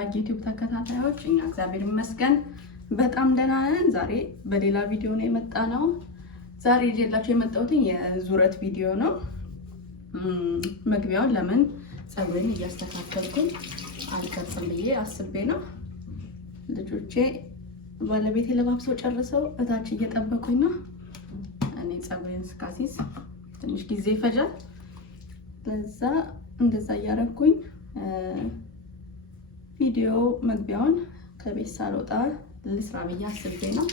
ተወዳጅ ዩቲዩብ ተከታታዮች እኛ እግዚአብሔር ይመስገን በጣም ደህና ነን። ዛሬ በሌላ ቪዲዮ ነው የመጣነው። ዛሬ ይዤላችሁ የመጣሁት የዙረት ቪዲዮ ነው። መግቢያውን ለምን ፀጉሬን እያስተካከልኩኝ አልቀርጽም ብዬ አስቤ ነው። ልጆቼ ባለቤቴ ለባብሰው ጨርሰው እታች እየጠበቁኝ ነው። እኔ ፀጉሬን ስካሲስ ትንሽ ጊዜ ይፈጃል። ለዛ እንደዛ እያረኩኝ ቪዲዮ መግቢያውን ከቤት ሳልወጣ ልስራ ብዬ አስቤ ነው።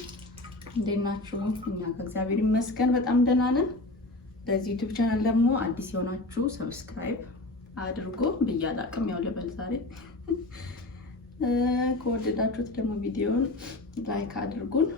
እንዴት ናችሁ? እኛ ከእግዚአብሔር ይመስገን በጣም ደህና ነን። ለዚህ ዩቲዩብ ቻናል ደግሞ አዲስ የሆናችሁ ሰብስክራይብ አድርጎ ብዬ አላቅም፣ ያው ልበል ዛሬ። ከወደዳችሁት ደግሞ ቪዲዮውን ላይክ አድርጉን።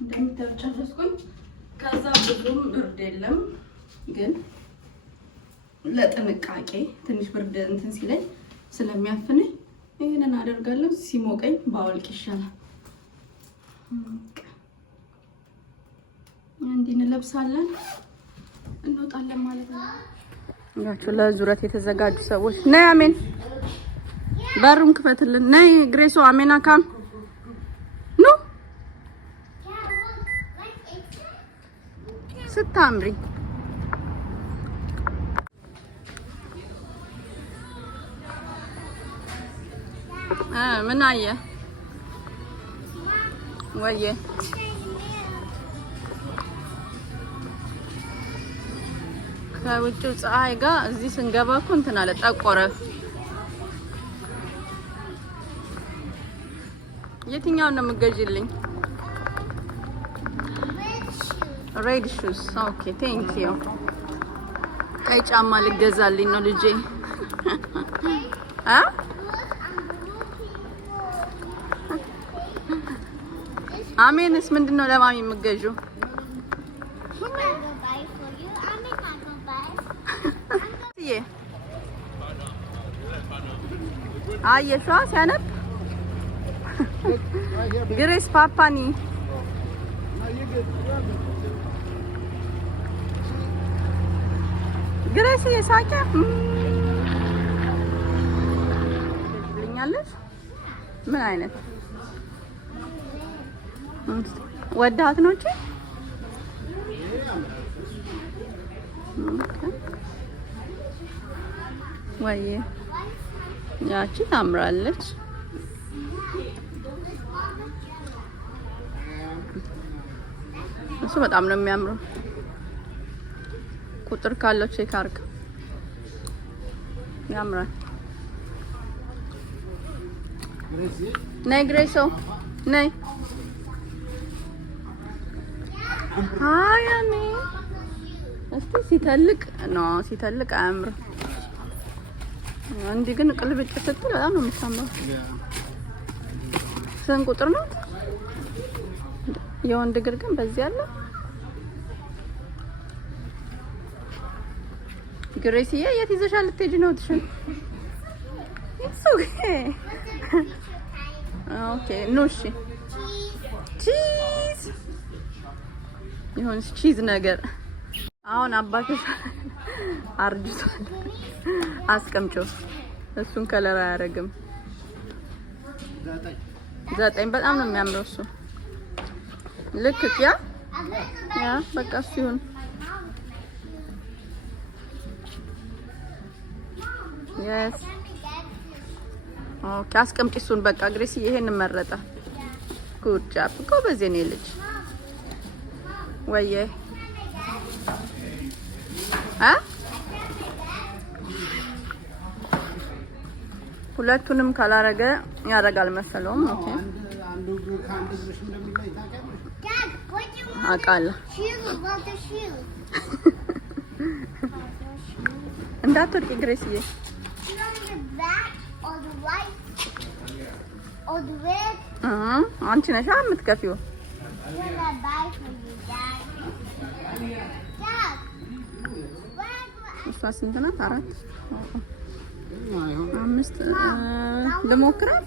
እንደምታጨርስኩኝ ከዛ ብዙም ብርድ የለም፣ ግን ለጥንቃቄ ትንሽ ብርድ እንትን ሲለኝ ስለሚያፍነኝ ይሄንን አደርጋለሁ። ሲሞቀኝ ባወልቅ ይሻላል። እንዲህ እንለብሳለን እንወጣለን ማለት ነው። እንጋችሁ ለዙረት የተዘጋጁ ሰዎች ነይ፣ አሜን በሩን ክፈትልን። ነይ ግሬሶ፣ አሜና ካም ስታምሪ ምን አየ ወየ ከውጭው ፀሐይ ጋር እዚህ ስንገባ እኮ እንትን አለ፣ ጠቆረ። የትኛውን ነው የምትገዢልኝ? ሬድ ሹዝ። ኦኬ ቴንክ ዩ። ቀይ ጫማ ልገዛልኝ ነው ልጄ። አሜንስ ምንድነው ለማሚ የምትገዢው? አየሿ ሲያነብ ግሬስ ፓፓኒ ግሬስ የሳቀ ልኛለሽ። ምን አይነት ወዳት ነው እንጂ ወይ ያቺ ታምራለች። እሱ በጣም ነው የሚያምረው። ቁጥር ካለው ቼክ አርግ። ያምራል። ነይ ግሬሶ ነይ። አያኔ እስቲ ሲተልቅ ነው ሲተልቅ አያምርም። እንዲህ ግን ቅልብጭ ስትል በጣም ነው የምታምረው። ስንት ቁጥር ነው? የወንድ እግር ግን በዚህ አለ። ግሬስዬ የት ይዘሻል? ልትሄጂ ነው? ትሽን ኦኬ ኑ እሺ። ቺዝ ይሁን ቺዝ ነገር። አሁን አባትሽ አርጅቷል፣ አስቀምጪው። እሱን ከለር አያደርግም። 9 በጣም ነው የሚያምረው እሱ። ልክ ያ በቃ እሱ ይሁን። yes ኦኬ አስቀምጪ እሱን በቃ። ግሬስ ይሄን መረጠ። ጉድ ጃብ እኮ በዚህ ነው ልጅ ወየ ሁለቱንም ካላረገ ያረጋል መሰለውም። ኦኬ አውቃለሁ። እንዳትወድቂ ግሬስዬ። አንቺ ነሽ የምትከፊው። እሷ ስንት ናት? 4 5 ልሞክራት።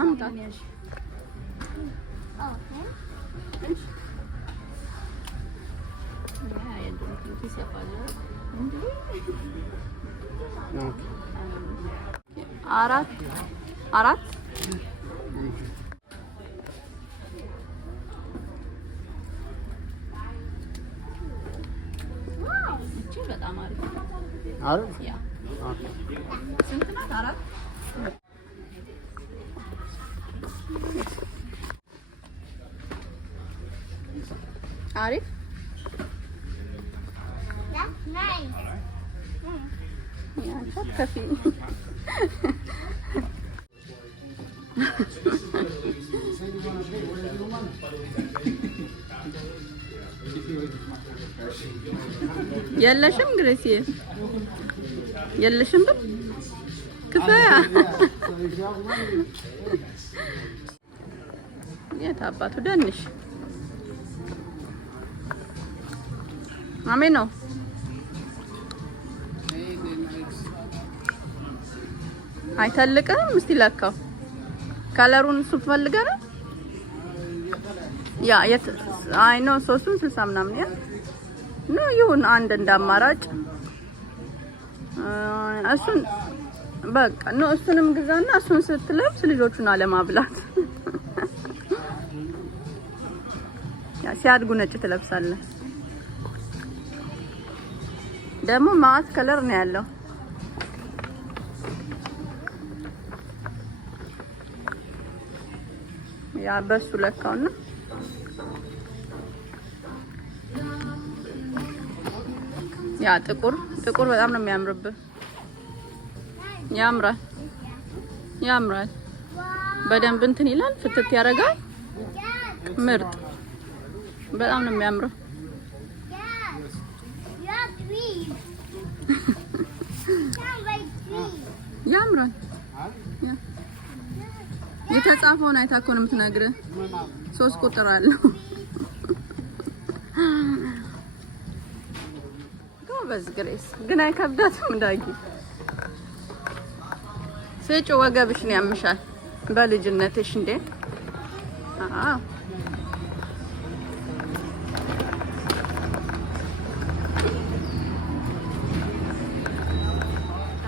አምጣት አራት በጣም አሪፍ አሪፍ። ያ ስንት ናት? 4 አሪፍ። ያ ከፊ የለሽም ግሬስዬ? የለሽም ብር ክፈያ። የት አባቱ ደንሽ አሜን ነው። አይተልቅም። እስቲ ለካው ከለሩን እሱ ፈልገህ ነው። ያ የት አይ ነው 360 ምናምን ያ ነው ይሁን። አንድ እንዳማራጭ እሱን በቃ ነው። እሱንም ግዛና እሱን ስትለብስ ልጆቹን አለማብላት። ያ ሲያድጉ ነጭ ትለብሳለህ። ደግሞ ማት ከለር ነው ያለው። ያ በሱ ለካውና ያ ጥቁር በጣም ነው የሚያምርብህ። ያምራል ያምራል። በደንብ እንትን ይላል፣ ፍትት ያደርጋል። ምርጥ በጣም ነው የሚያምረው። ያምራል። የተጻፈውን አይታ እኮ ነው የምትነግርህ። 3 ቁጥር አለው። ጎበዝ ግሬስ ግን አይከብዳትም። እንዳጊ ስጭ። ወገብሽን ያምሻል በልጅነትሽ እንዴ? አዎ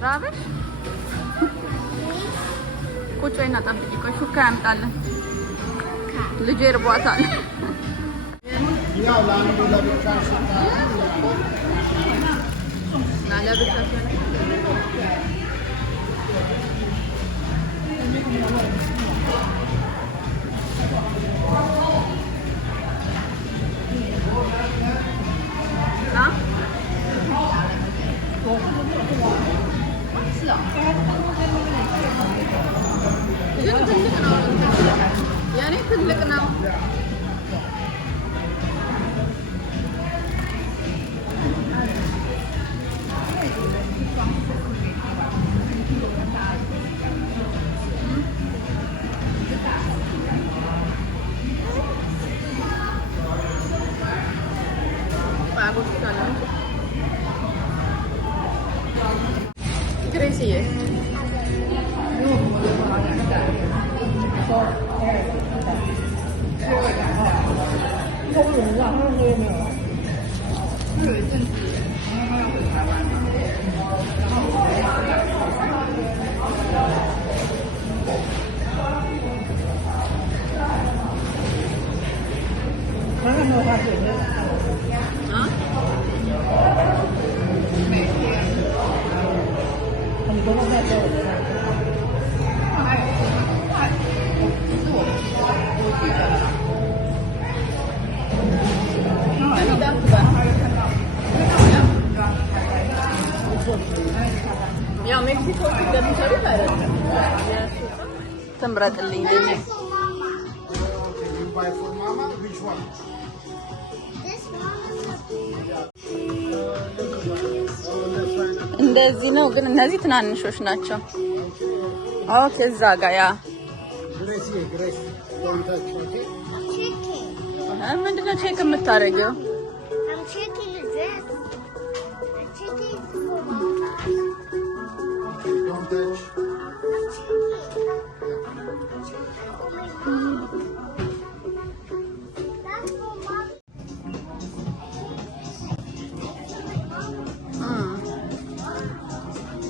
ራበሽ? ቁጭ በይና ጠብቂ። ቆይ ሹካ ያምጣለን። ልጄ እርቧታል። ያው ለአንዱ ለብቻ ትልቅ ነው። Gracie. ያው ሜክሲኮ እንደሚሰሩት አይደለም። ተምራጥልኝ buy for mama? Which one? This one. እንደዚህ ነው ግን እነዚህ ትናንሾች ናቸው። ኦኬ እዛ ጋር ያ Grace. Don't touch, okay? Checking. ምንድነው ቼክ የምታደርጊው? I'm checking the dress. I'm checking for mama. Okay, don't touch. I'm checking. That's for mama.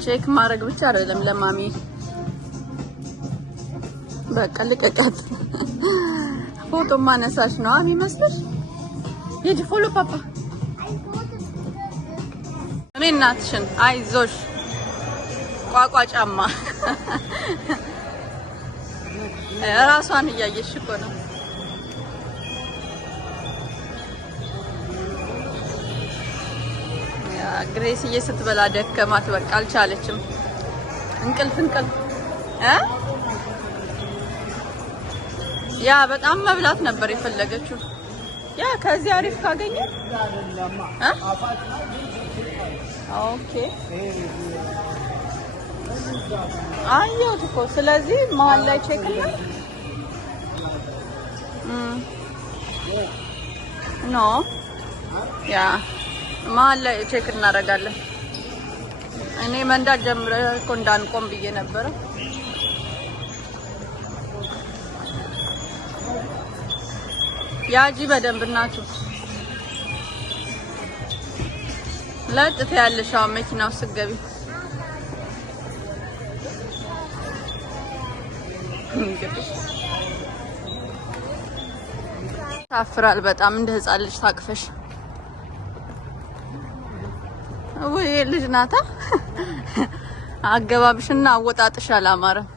ቼክ ማድረግ ብቻ አይደለም ለማሚ በቃ ልቀቃት። ፎቶ ማነሳሽ ነው የሚመስልሽ? ሂጂ ፎሎ ፓፓ። እኔ እናትሽን አይዞሽ ቋቋ ጫማ ራሷን እያየሽ እኮ ነው። ግሬስዬ ስትበላ ደከማት፣ በቃ አልቻለችም። እንቅልፍ ያ በጣም መብላት ነበር የፈለገችው። ያ ከዚህ አሪፍ ካገኘ ኦኬ አየሁት እኮ። ስለዚህ መሀል ላይ ቼክ ኖ ያ መሀል ላይ ቼክ እናደርጋለን። እኔ መንዳት ጀምረ እኮ እንዳንቆም ብዬ ነበረ። ያጂ በደንብ እናቱ ለጥት ያለሽ አሁን መኪናው ስትገቢ ታፍራል በጣም እንደ ህፃን ልጅ ታቅፈሽ። ወይ ልጅ ናታ። አገባብሽና አወጣጥሽ አላማረም።